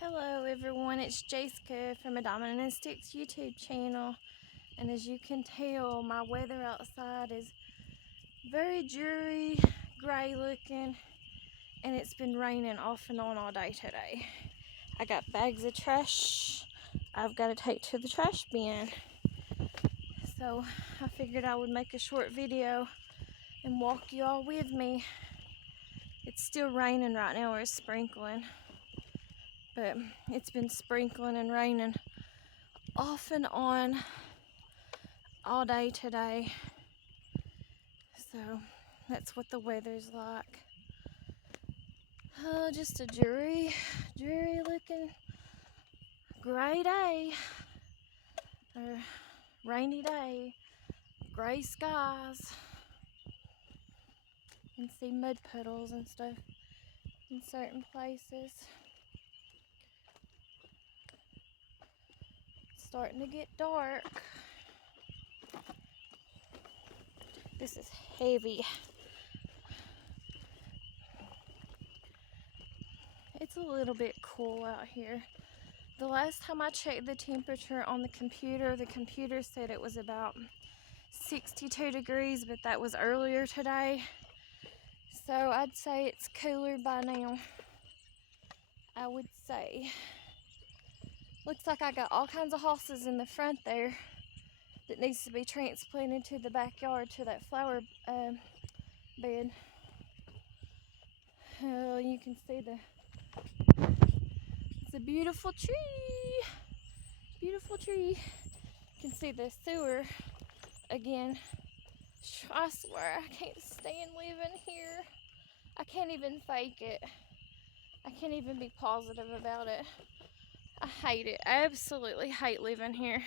Hello everyone, it's Jessica from a Diamond and Sticks YouTube channel, and as you can tell, my weather outside is very dreary, gray looking, and it's been raining off and on all day today. I got bags of trash I've got to take to the trash bin, so I figured I would make a short video and walk you all with me. It's still raining right now, or it's sprinkling. But it's been sprinkling and raining off and on all day today. So that's what the weather's like. Just a dreary looking gray day, or rainy day, gray skies. You can see mud puddles and stuff in certain places. Starting to get dark. This is heavy. It's a little bit cool out here. The last time I checked the temperature on the computer said it was about 62 degrees, but that was earlier today. So I'd say it's cooler by now, I would say. Looks like I got all kinds of hosses in the front there that needs to be transplanted to the backyard, to that flower bed. You can see it's a beautiful tree. Beautiful tree. You can see the sewer again. I swear I can't stand living here. I can't even fake it. I can't even be positive about it. I hate it. I absolutely hate living here.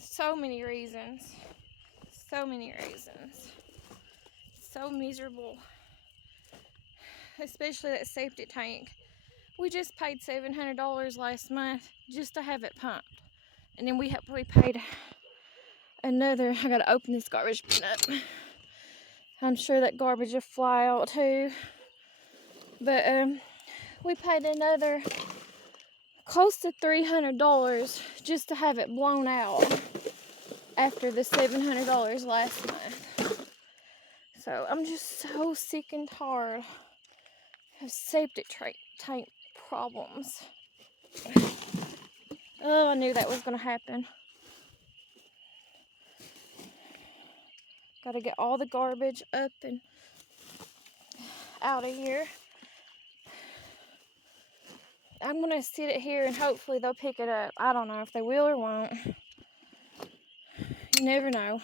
So many reasons. So many reasons. So miserable. Especially that septic tank. We just paid $700 last month just to have it pumped. And then we paid another. I gotta open this garbage bin up. I'm sure that garbage will fly out too. But we paid another close to $300 just to have it blown out after the $700 last month. So I'm just so sick and tired of septic tank problems. Oh, I knew that was gonna happen. Gotta get all the garbage up and out of here. I'm gonna sit it here and hopefully they'll pick it up. I don't know if they will or won't. You never know.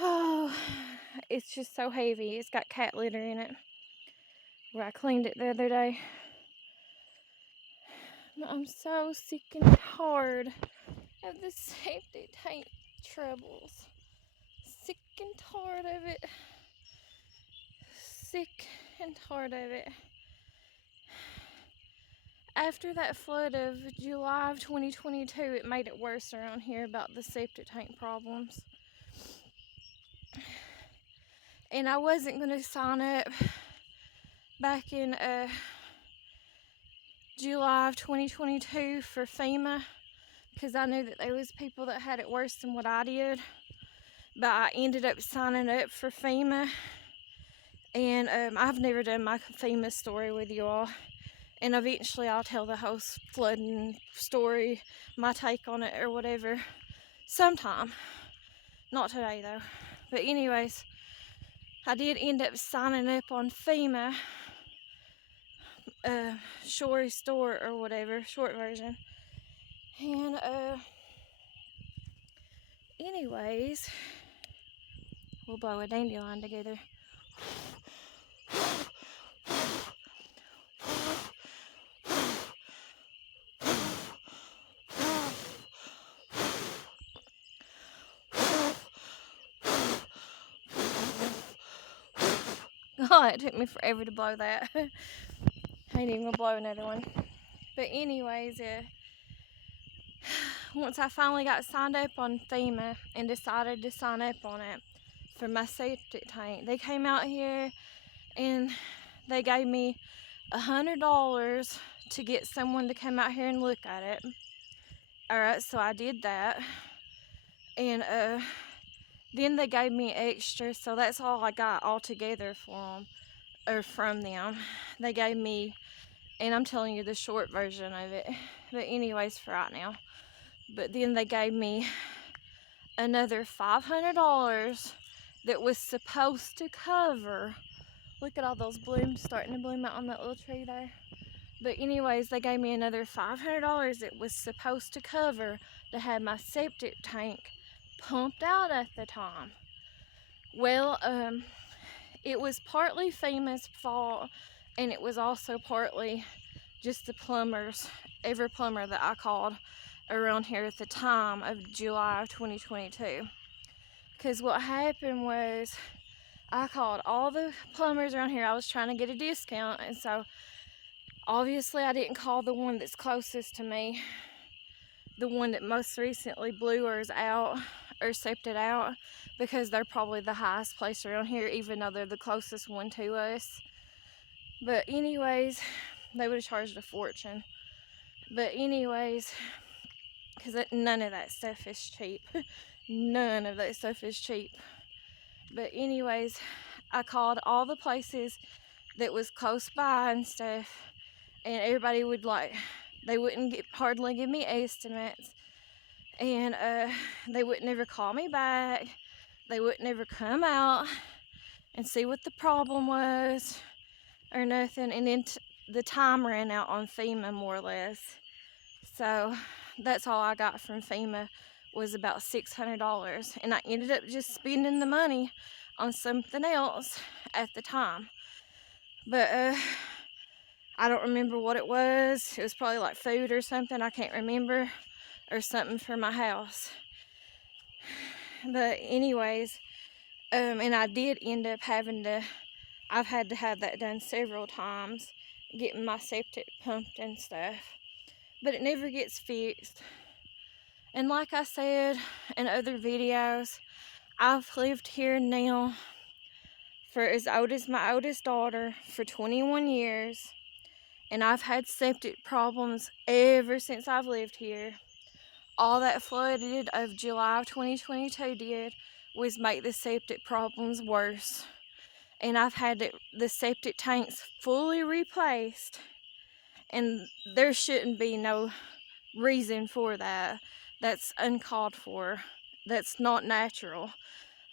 Oh, it's just so heavy. It's got cat litter in it where I cleaned it the other day. I'm so sick and tired of the septic tank troubles. Sick and tired of it. Sick and tired of it. After that flood of July of 2022, it made it worse around here about the septic tank problems. And I wasn't going to sign up back in July of 2022 for FEMA, because I knew that there was people that had it worse than what I did. But I ended up signing up for FEMA, and I've never done my FEMA story with you all. And eventually I'll tell the whole flooding story, my take on it or whatever, sometime. Not today though. But anyways, I did end up signing up on FEMA, Shore Store or whatever, short version. And anyways, we'll blow a dandelion together. Oh, it took me forever to blow that. I ain't even gonna blow another one. But anyways, once I finally got signed up on FEMA and decided to sign up on it for my septic tank, they came out here and they gave me $100 to get someone to come out here and look at it. Alright, so I did that. And then they gave me extra, so that's all I got altogether from them. They gave me, and I'm telling you the short version of it, but anyways, for right now. But then they gave me another $500 that was supposed to cover. Look at all those blooms starting to bloom out on that little tree there. But anyways, they gave me another $500 that was supposed to cover to have my septic tank pumped out at the time. Well, it was partly FEMA's fault, and it was also partly just the plumbers, every plumber that I called around here at the time of July of 2022. Because what happened was, I called all the plumbers around here. I was trying to get a discount, and so obviously I didn't call the one that's closest to me, the one that most recently blew hers out or septed out, because they're probably the highest place around here, even though they're the closest one to us. But anyways, they would have charged a fortune. But anyways, because none of that stuff is cheap. None of that stuff is cheap. But anyways, I called all the places that was close by and stuff, and everybody would they wouldn't hardly give me estimates, and they wouldn't ever call me back. They wouldn't ever come out and see what the problem was or nothing. And then the time ran out on FEMA, more or less. So that's all I got from FEMA, was about $600, and I ended up just spending the money on something else at the time. But I don't remember what it was. It was probably like food or something, I can't remember, or something for my house. But anyways, and I did end up I've had to have that done several times, getting my septic pumped and stuff, but it never gets fixed. And like I said in other videos, I've lived here now for as old as my oldest daughter, for 21 years, and I've had septic problems ever since I've lived here. All that flooded of July of 2022 did was make the septic problems worse. And I've had the septic tanks fully replaced, and there shouldn't be no reason for that. That's uncalled for. That's not natural.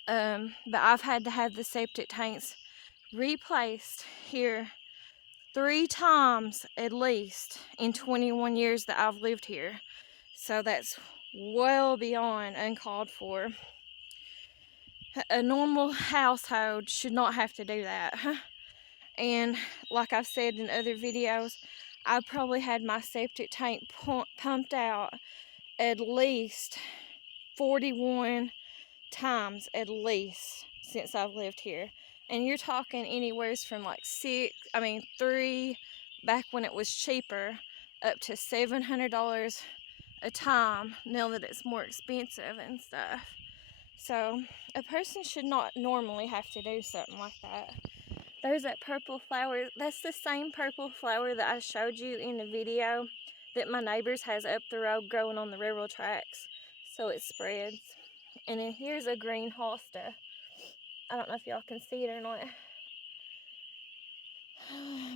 But I've had to have the septic tanks replaced here 3 times at least in 21 years that I've lived here. So that's well beyond uncalled for. A normal household should not have to do that. And like I've said in other videos, I've probably had my septic tank pumped out at least 41 times at least since I've lived here. And you're talking anywhere from like 3, back when it was cheaper, up to $700 a time now that it's more expensive and stuff. So a person should not normally have to do something like that. There's that purple flower. That's the same purple flower that I showed you in the video that my neighbor's has up the road growing on the railroad tracks, so it spreads. And then here's a green hosta. I don't know if y'all can see it or not.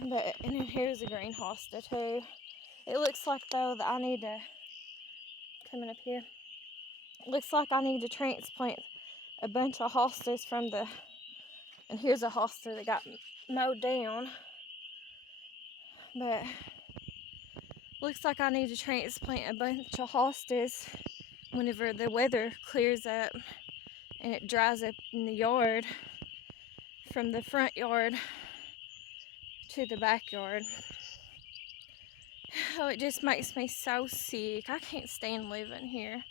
And then here's a green hosta too. It looks like though that I need to, coming up here, looks like I need to transplant a bunch of hostas and here's a hosta that got mowed down. But looks like I need to transplant a bunch of hostas whenever the weather clears up and it dries up in the yard, from the front yard to the backyard. Oh, it just makes me so sick. I can't stand living here.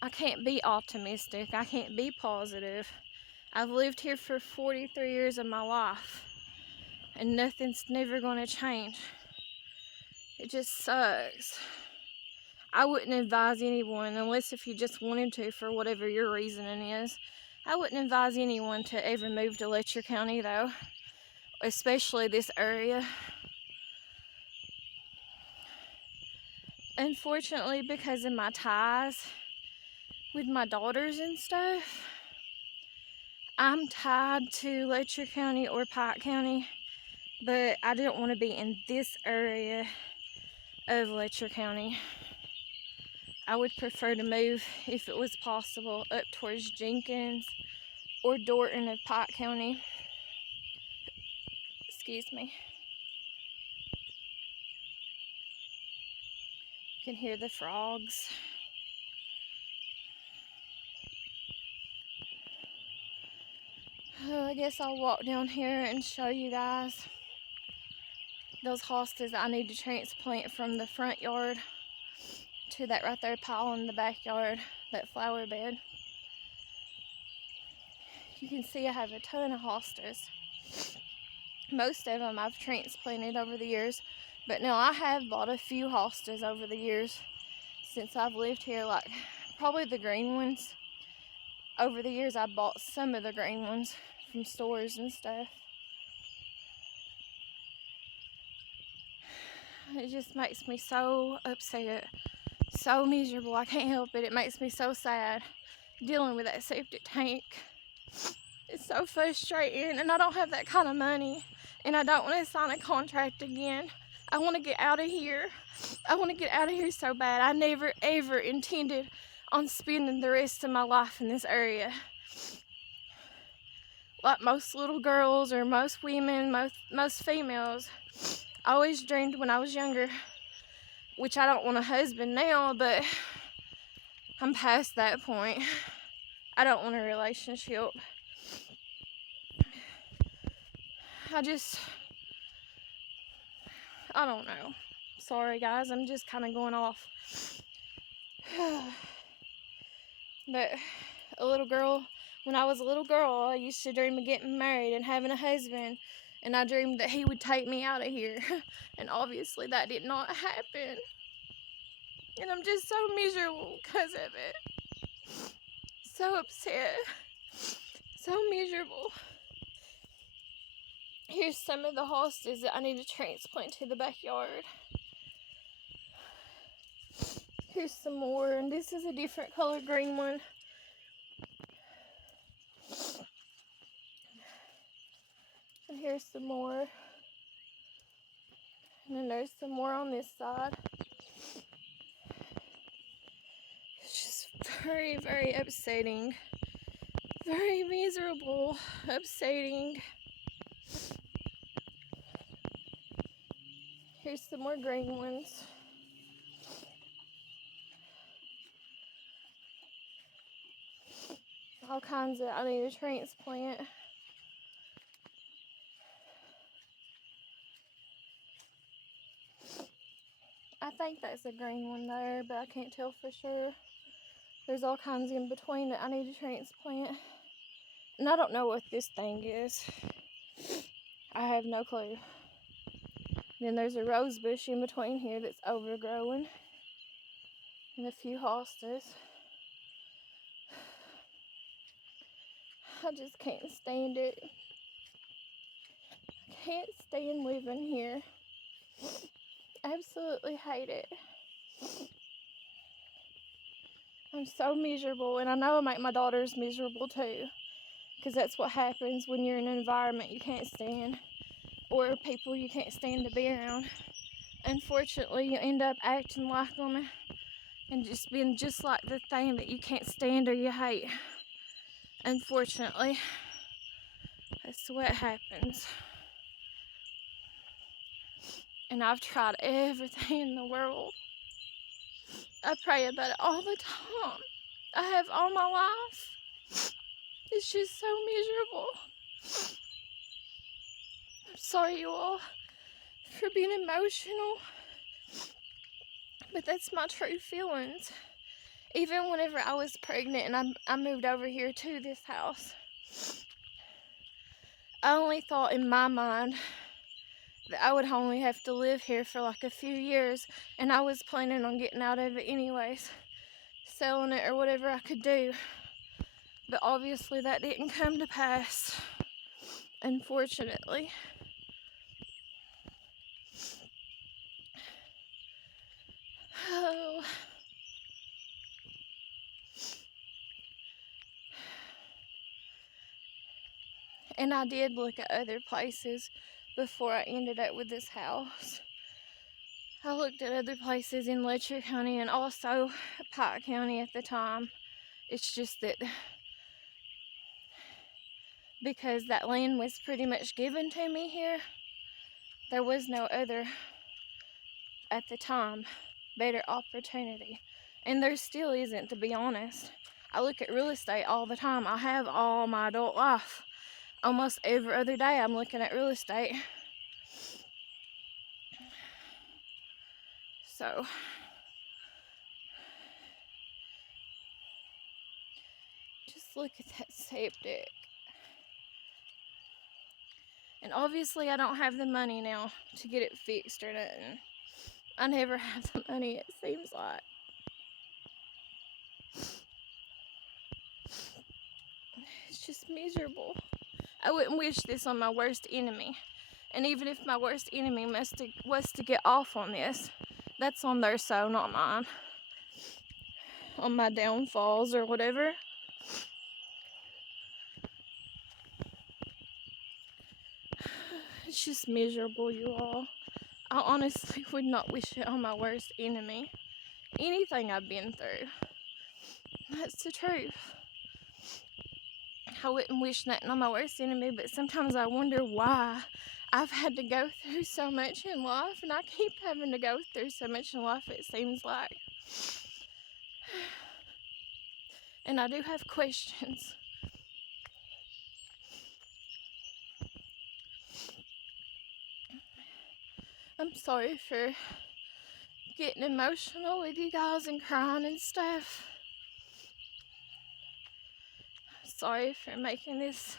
I can't be optimistic. I can't be positive. I've lived here for 43 years of my life, and nothing's never going to change. It just sucks. I wouldn't advise anyone, unless if you just wanted to for whatever your reasoning is. I wouldn't advise anyone to ever move to Letcher County though, especially this area. unfortunately, because of my ties with my daughters and stuff, I'm tied to Letcher County or Pike County, but I didn't want to be in this area of Letcher County. I would prefer to move, if it was possible, up towards Jenkins or Dorton of Pike County. Excuse me. You can hear the frogs. I guess I'll walk down here and show you guys those hostas I need to transplant from the front yard to that right there pile in the backyard, that flower bed. You can see I have a ton of hostas. Most of them I've transplanted over the years, but now I have bought a few hostas over the years since I've lived here, like probably the green ones. Over the years I bought some of the green ones from stores and stuff. It just makes me so upset, so miserable. I can't help it. It makes me so sad dealing with that septic tank. It's so frustrating, and I don't have that kind of money, and I don't want to sign a contract again. I want to get out of here. I want to get out of here so bad. I never ever intended on spending the rest of my life in this area. Like most little girls or most women, most females, I always dreamed when I was younger, which I don't want a husband now, but I'm past that point. I don't want a relationship. I don't know. Sorry guys, I'm just kind of going off. But when I was a little girl, I used to dream of getting married and having a husband, and I dreamed that he would take me out of here. And obviously that did not happen. And I'm just so miserable because of it. So upset. So miserable. Here's some of the hostas that I need to transplant to the backyard. Here's some more, and this is a different color green one. And here's some more. And then there's some more on this side. It's just very, very upsetting. Very miserable, upsetting. Here's some more green ones. All kinds that I need to transplant. I think that's a green one there, but I can't tell for sure. There's all kinds in between that I need to transplant. And I don't know what this thing is. I have no clue. Then there's a rose bush in between here that's overgrowing. And a few hostas. I just can't stand it. I can't stand living here. Absolutely hate it. I'm so miserable, and I know I make my daughters miserable too, because that's what happens when you're in an environment you can't stand, or people you can't stand to be around. Unfortunately, you end up acting like them and just being just like the thing that you can't stand or you hate. Unfortunately, that's what happens. And I've tried everything in the world. I pray about it all the time. I have all my life. It's just so miserable. I'm sorry, you all, for being emotional. But that's my true feelings. Even whenever I was pregnant and I moved over here to this house, I only thought in my mind that I would only have to live here for like a few years, and I was planning on getting out of it anyways, selling it or whatever I could do. But obviously that didn't come to pass, unfortunately. And I did look at other places before I ended up with this house. I looked at other places in Letcher County and also Pike County at the time. It's just that because that land was pretty much given to me here, there was no other, at the time, better opportunity. And there still isn't, to be honest. I look at real estate all the time. I have all my adult life. Almost every other day I'm looking at real estate. So, just look at that septic. And obviously I don't have the money now to get it fixed or nothing. I never have the money, it seems like. It's just miserable. I wouldn't wish this on my worst enemy. And even if my worst enemy was to get off on this, that's on their soul, not mine. On my downfalls or whatever. It's just miserable, you all. I honestly would not wish it on my worst enemy. Anything I've been through. That's the truth. I wouldn't wish nothing on my worst enemy, but sometimes I wonder why I've had to go through so much in life, and I keep having to go through so much in life, it seems like. And I do have questions. I'm sorry for getting emotional with you guys and crying and stuff. Sorry for making this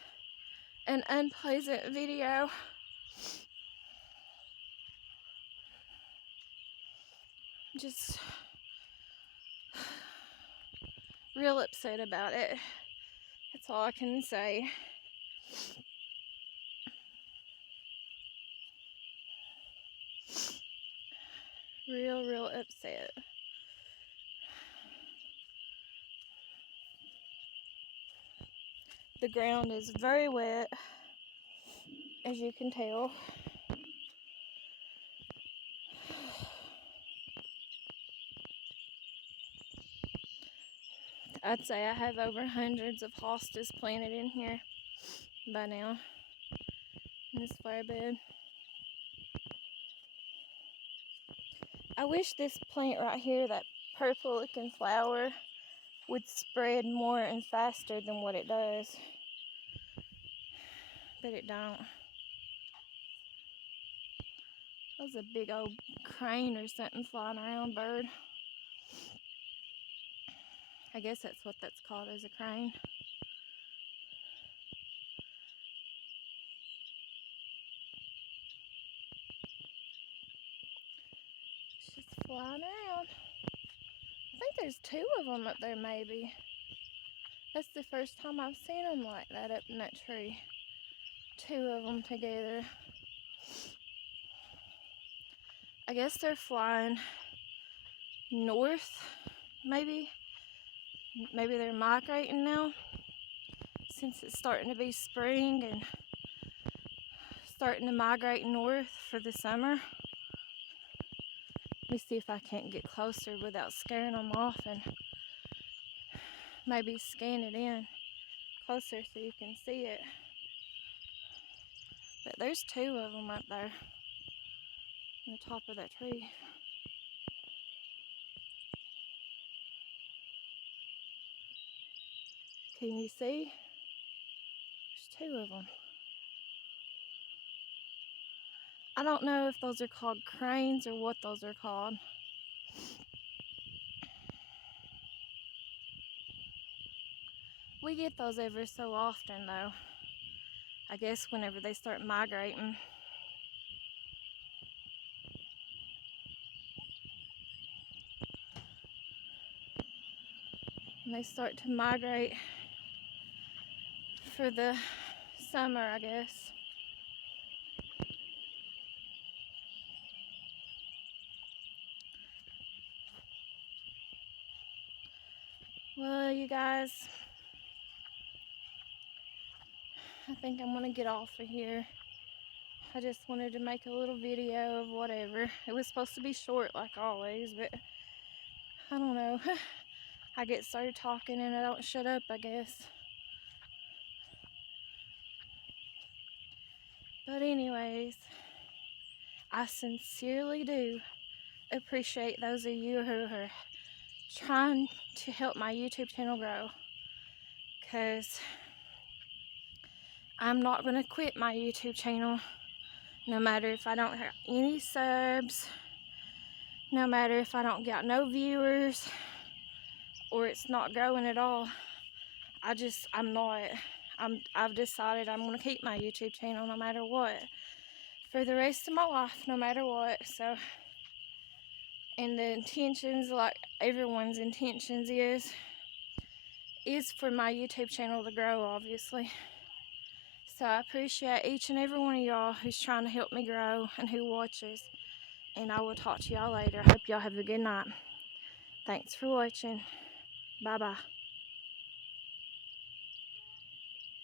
an unpleasant video. Just real upset about it. That's all I can say. Real upset. The ground is very wet, as you can tell. I'd say I have over hundreds of hostas planted in here by now, in this flower bed. I wish this plant right here, that purple looking flower, would spread more and faster than what it does. But it don't. That was a big old crane or something flying around, bird. I guess that's what that's called, is a crane. It's just flying around. I think there's two of them up there, maybe. That's the first time I've seen them like that up in that tree. Two of them together. I guess they're flying north, maybe. Maybe they're migrating now, since it's starting to be spring and starting to migrate north for the summer. Let me see if I can't get closer without scaring them off and maybe scan it in closer so you can see it. But there's two of them up there on the top of that tree. Can you see? There's two of them. I don't know if those are called cranes or what those are called. We get those every so often though. I guess whenever they start migrating. And they start to migrate for the summer, I guess. Well, you guys, I think I'm gonna get off of here. I just wanted to make a little video of whatever. It was supposed to be short like always, but I don't know. I get started talking and I don't shut up, I guess. But anyways, I sincerely do appreciate those of you who are trying to help my YouTube channel grow, because I'm not going to quit my YouTube channel no matter if I don't have any subs, no matter if I don't get no viewers or it's not growing at all. I've decided I'm going to keep my YouTube channel no matter what for the rest of my life, no matter what. So, and the intentions, like everyone's intentions, is for my YouTube channel to grow, obviously. So I appreciate each and every one of y'all who's trying to help me grow and who watches. And I will talk to y'all later. Hope y'all have a good night. Thanks for watching. Bye-bye.